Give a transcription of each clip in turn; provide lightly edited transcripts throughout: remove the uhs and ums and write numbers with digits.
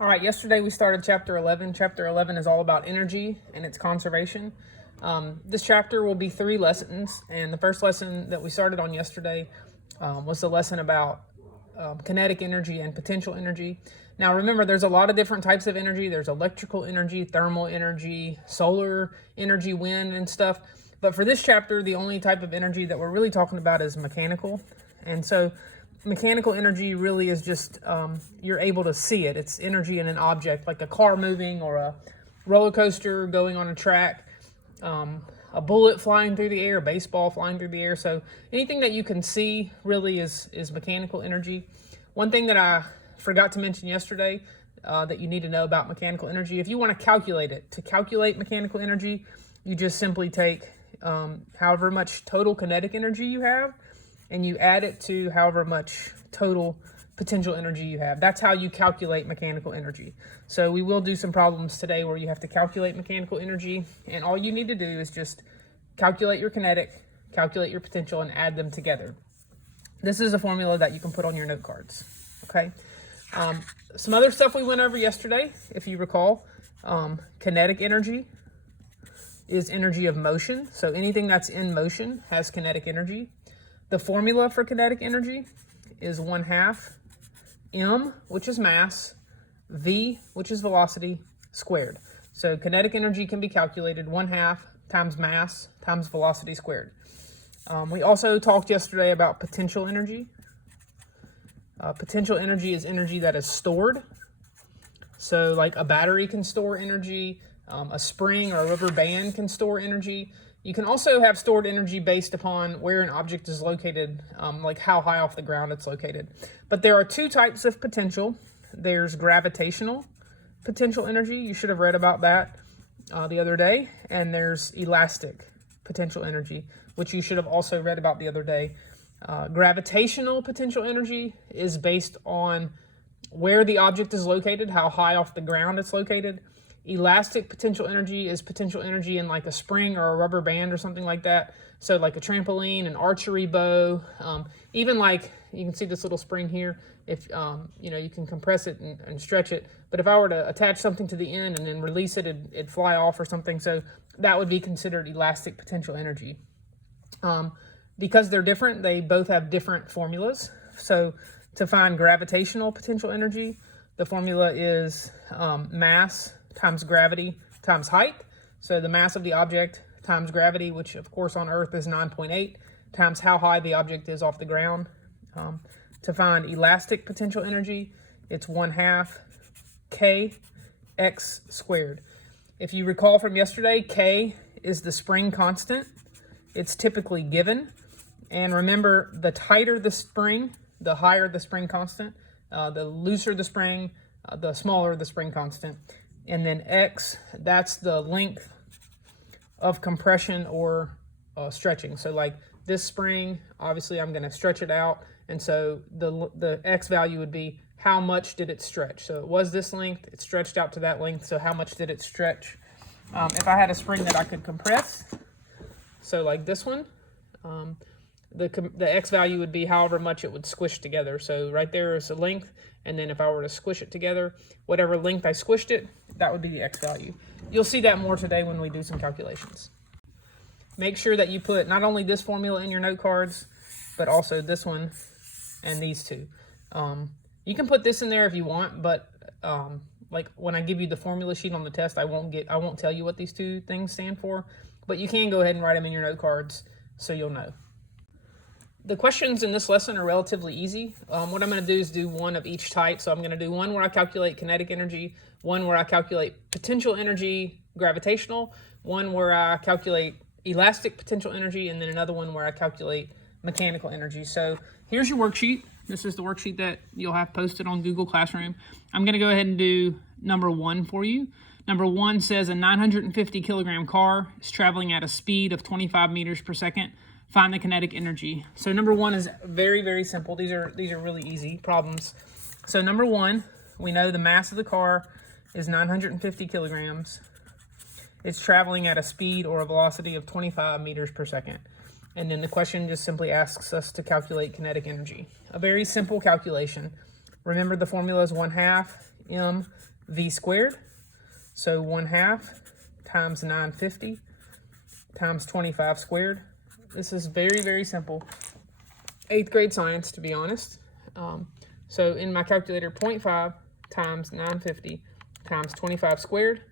All right, yesterday we started chapter 11. Chapter 11 is all about energy and its conservation. This chapter will be 3 lessons, and the first lesson that we started on yesterday was the lesson about kinetic energy and potential energy. Now remember, there's a lot of different types of energy. There's electrical energy, thermal energy, solar energy, wind and stuff. But for this chapter, the only type of energy that we're really talking about is mechanical. And so mechanical energy really is just, you're able to see it. It's energy in an object, like a car moving or a roller coaster going on a track, a bullet flying through the air, a baseball flying through the air. So anything that you can see really is mechanical energy. One thing that I forgot to mention yesterday that you need to know about mechanical energy, if you want to calculate it, to calculate mechanical energy, you just simply take however much total kinetic energy you have, and you add it to however much total potential energy you have. That's how you calculate mechanical energy. So we will do some problems today where you have to calculate mechanical energy, and all you need to do is just calculate your kinetic, calculate your potential, and add them together. This is a formula that you can put on your note cards, okay? Some other stuff we went over yesterday, if you recall, kinetic energy is energy of motion. So anything that's in motion has kinetic energy. The formula for kinetic energy is 1/2 m, which is mass, v, which is velocity, squared. So kinetic energy can be calculated 1/2 times mass times velocity squared. We also talked yesterday about potential energy. Potential energy is energy that is stored. So like a battery can store energy, a spring or a rubber band can store energy. You can also have stored energy based upon where an object is located, like how high off the ground it's located. But there are 2 types of potential. There's gravitational potential energy. You should have read about that the other day. And there's elastic potential energy, which you should have also read about the other day. Gravitational potential energy is based on where the object is located, how high off the ground it's located. Elastic potential energy is potential energy in like a spring or a rubber band or something like that. So like a trampoline, an archery bow, even like you can see this little spring here. If you can compress it and stretch it. But if I were to attach something to the end and then release it, it'd fly off or something. So that would be considered elastic potential energy. Because they're different, they both have different formulas. So to find gravitational potential energy, the formula is mass times gravity times height. So the mass of the object times gravity, which of course on Earth is 9.8, times how high the object is off the ground. To find elastic potential energy, it's 1/2 k x squared. If you recall from yesterday, k is the spring constant. It's typically given. And remember, the tighter the spring, the higher the spring constant. The looser the spring, the smaller the spring constant. And then x, that's the length of compression or stretching. So like this spring, obviously I'm going to stretch it out. And so the x value would be how much did it stretch. So it was this length, it stretched out to that length. So how much did it stretch? If I had a spring that I could compress, so like this one, the x value would be however much it would squish together. So right there is the length. And then if I were to squish it together, whatever length I squished it, that would be the x value. You'll see that more today when we do some calculations. Make sure that you put not only this formula in your note cards, but also this one and these 2. You can put this in there if you want, but like when I give you the formula sheet on the test, I won't tell you what these 2 things stand for, but you can go ahead and write them in your note cards so you'll know. The questions in this lesson are relatively easy. What I'm going to do is do one of each type. So I'm going to do one where I calculate kinetic energy, one where I calculate potential energy, gravitational, one where I calculate elastic potential energy, and then another one where I calculate mechanical energy. So here's your worksheet. This is the worksheet that you'll have posted on Google Classroom. I'm going to go ahead and do number 1 for you. Number 1 says a 950 kilogram car is traveling at a speed of 25 meters per second. Find the kinetic energy. So number 1 is very, very simple. These are really easy problems. So number 1, we know the mass of the car is 950 kilograms. It's traveling at a speed or a velocity of 25 meters per second. And then the question just simply asks us to calculate kinetic energy. A very simple calculation. Remember the formula is 1/2 mv squared. So 1/2 times 950 times 25 squared. This is very, very simple. 8th grade science, to be honest. So in my calculator, 0.5 times 950 times 25 squared.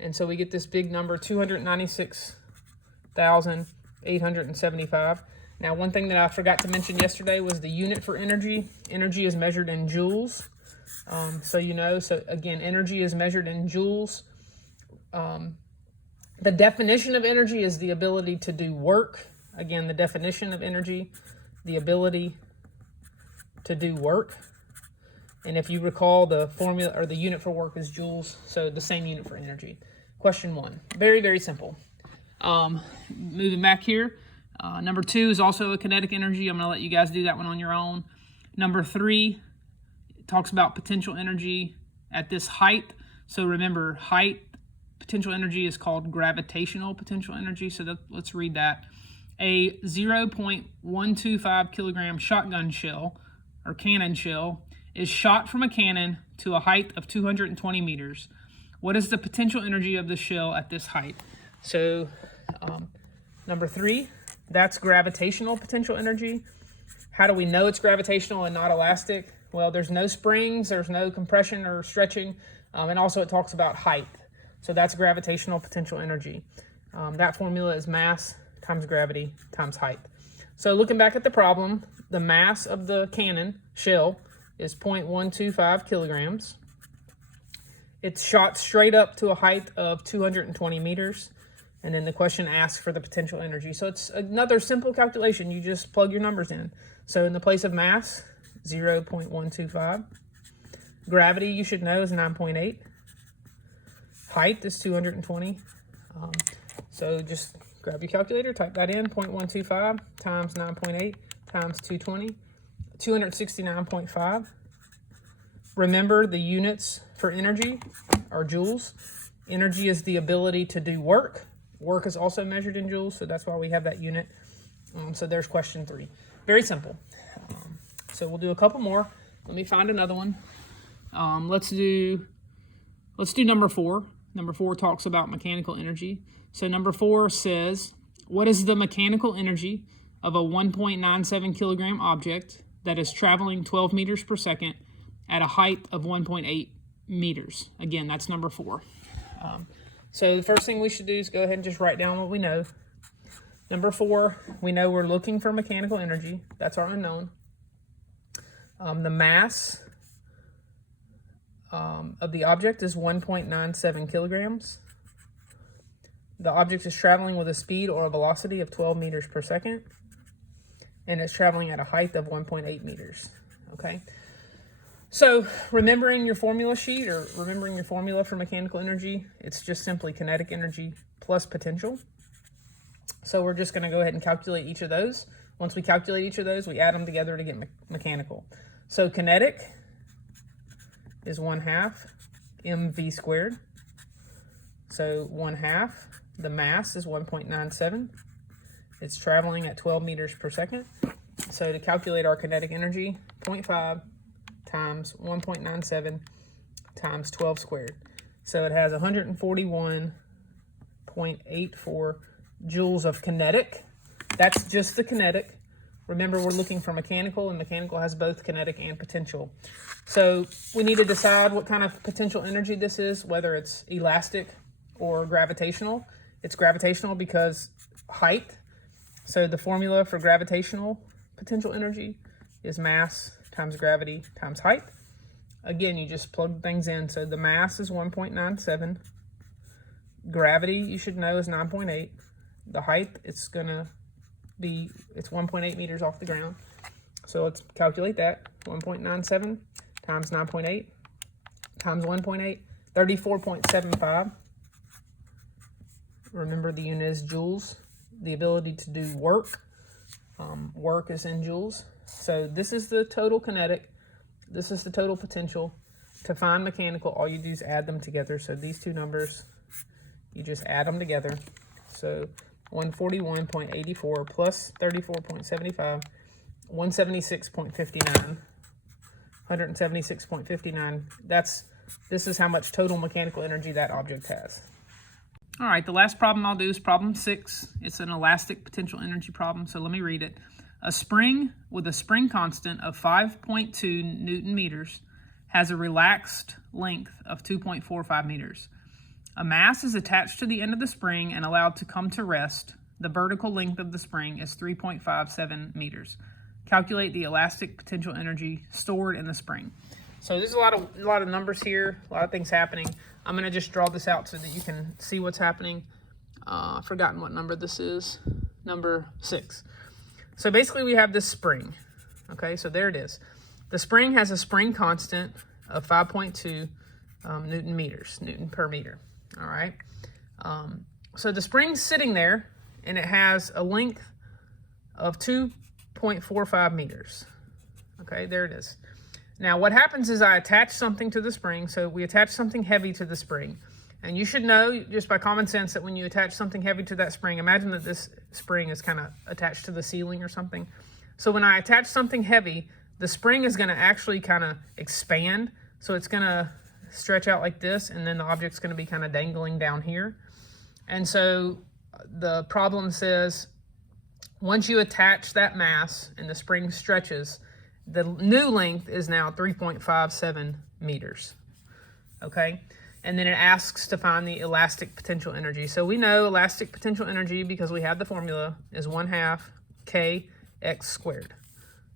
And so we get this big number, 296,875. Now, one thing that I forgot to mention yesterday was the unit for energy. Energy is measured in joules. So again, energy is measured in joules. The definition of energy is the ability to do work. Again, the definition of energy, the ability to do work. And if you recall, the formula or the unit for work is joules, so the same unit for energy. Question 1, very, very simple. Moving back here, number 2 is also a kinetic energy. I'm going to let you guys do that one on your own. Number 3 talks about potential energy at this height. So remember, height potential energy is called gravitational potential energy. So let's read that. A 0.125 kilogram shotgun shell or cannon shell is shot from a cannon to a height of 220 meters. What is the potential energy of the shell at this height? So number 3, that's gravitational potential energy. How do we know it's gravitational and not elastic? Well, there's no springs, there's no compression or stretching, and also it talks about height. So that's gravitational potential energy. That formula is mass times gravity times height. So looking back at the problem, the mass of the cannon shell is 0.125 kilograms. It's shot straight up to a height of 220 meters. And then the question asks for the potential energy. So it's another simple calculation. You just plug your numbers in. So in the place of mass, 0.125. Gravity, you should know, is 9.8. Height is 220. So just grab your calculator, type that in, 0.125 times 9.8 times 220, 269.5. Remember, the units for energy are joules. Energy is the ability to do work. Work is also measured in joules, so that's why we have that unit. So there's question 3. Very simple. So we'll do a couple more. Let me find another one. Let's do number 4. Number 4 talks about mechanical energy. So number 4 says, what is the mechanical energy of a 1.97 kilogram object that is traveling 12 meters per second at a height of 1.8 meters? Again, that's number 4. So the first thing we should do is go ahead and just write down what we know. Number 4, we know we're looking for mechanical energy. That's our unknown. The mass of the object is 1.97 kilograms. The object is traveling with a speed or a velocity of 12 meters per second, and it's traveling at a height of 1.8 meters. Okay. So remembering your formula sheet or remembering your formula for mechanical energy, it's just simply kinetic energy plus potential. So we're just going to go ahead and calculate each of those. Once we calculate each of those, we add them together to get mechanical. So kinetic is 1/2 mv squared. So 1/2, the mass is 1.97. It's traveling at 12 meters per second. So to calculate our kinetic energy, 0.5 times 1.97 times 12 squared. So it has 141.84 joules of kinetic. That's just the kinetic. Remember, we're looking for mechanical, and mechanical has both kinetic and potential. So we need to decide what kind of potential energy this is, whether it's elastic or gravitational. It's gravitational because height. So the formula for gravitational potential energy is mass times gravity times height. Again, you just plug things in. So the mass is 1.97. Gravity, you should know, is 9.8. The height, it's 1.8 meters off the ground. So let's calculate that. 1.97 times 9.8 times 1.8, 34.75. Remember, the unit is joules. The ability to do work. Work is in joules. So this is the total kinetic. This is the total potential. To find mechanical, all you do is add them together. So these two numbers, you just add them together. So 141.84 plus 34.75, 176.59. 176.59. That's this is how much total mechanical energy that object has. All right, the last problem I'll do is problem 6. It's an elastic potential energy problem, so let me read it. A spring with a spring constant of 5.2 Newton meters has a relaxed length of 2.45 meters. A mass is attached to the end of the spring and allowed to come to rest. The vertical length of the spring is 3.57 meters. Calculate the elastic potential energy stored in the spring. So there's a lot of numbers here, a lot of things happening. I'm going to just draw this out so that you can see what's happening. I've forgotten what number this is. Number 6. So basically we have this spring. Okay, so there it is. The spring has a spring constant of 5.2 Newton per meter. All right. So the spring's sitting there and it has a length of 2.45 meters. Okay, there it is. Now what happens is I attach something to the spring. So we attach something heavy to the spring. And you should know just by common sense that when you attach something heavy to that spring, imagine that this spring is kind of attached to the ceiling or something. So when I attach something heavy, the spring is going to actually kind of expand. So it's going to stretch out like this, and then the object's going to be kind of dangling down here. And so the problem says once you attach that mass and the spring stretches, the new length is now 3.57 meters. Okay? And then it asks to find the elastic potential energy. So we know elastic potential energy, because we have the formula, is 1/2 kx squared.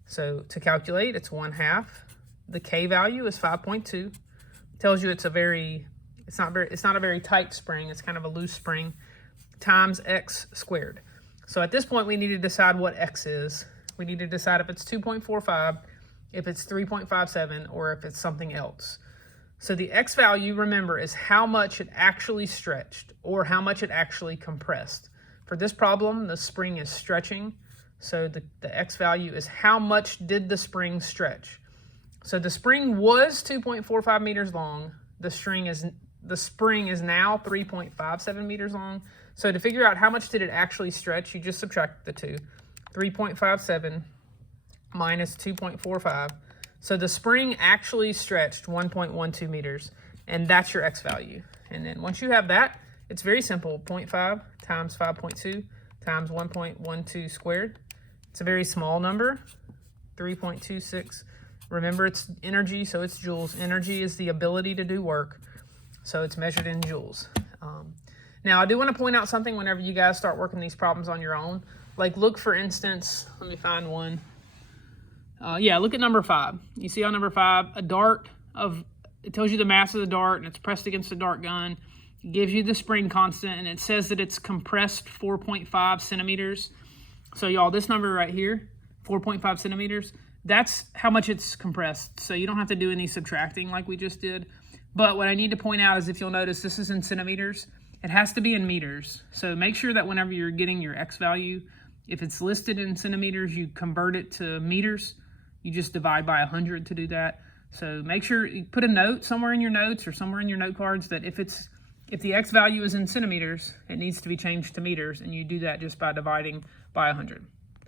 So to calculate, it's 1/2. The k value is 5.2. Tells you it's not a very tight spring. It's kind of a loose spring, times x squared. So at this point, we need to decide what x is. We need to decide if it's 2.45, if it's 3.57, or if it's something else. So the x value, remember, is how much it actually stretched or how much it actually compressed. For this problem, the spring is stretching. So the x value is how much did the spring stretch. So the spring was 2.45 meters long. The spring is now 3.57 meters long. So to figure out how much did it actually stretch, you just subtract the two. 3.57 minus 2.45. So the spring actually stretched 1.12 meters, and that's your x value. And then once you have that, it's very simple. 0.5 times 5.2 times 1.12 squared. It's a very small number, 3.26. Remember, it's energy, so it's joules. Energy is the ability to do work, so it's measured in joules. Now, I do want to point out something whenever you guys start working these problems on your own. Like, look, for instance, let me find one. Look at number 5. You see on number 5, it tells you the mass of the dart, and it's pressed against the dart gun. It gives you the spring constant, and it says that it's compressed 4.5 centimeters. So, y'all, this number right here, 4.5 centimeters, that's how much it's compressed. So you don't have to do any subtracting like we just did. But what I need to point out is, if you'll notice, this is in centimeters. It has to be in meters. So make sure that whenever you're getting your x value, if it's listed in centimeters, you convert it to meters. You just divide by 100 to do that. So make sure you put a note somewhere in your notes or somewhere in your note cards that if the x value is in centimeters, it needs to be changed to meters, and you do that just by dividing by 100.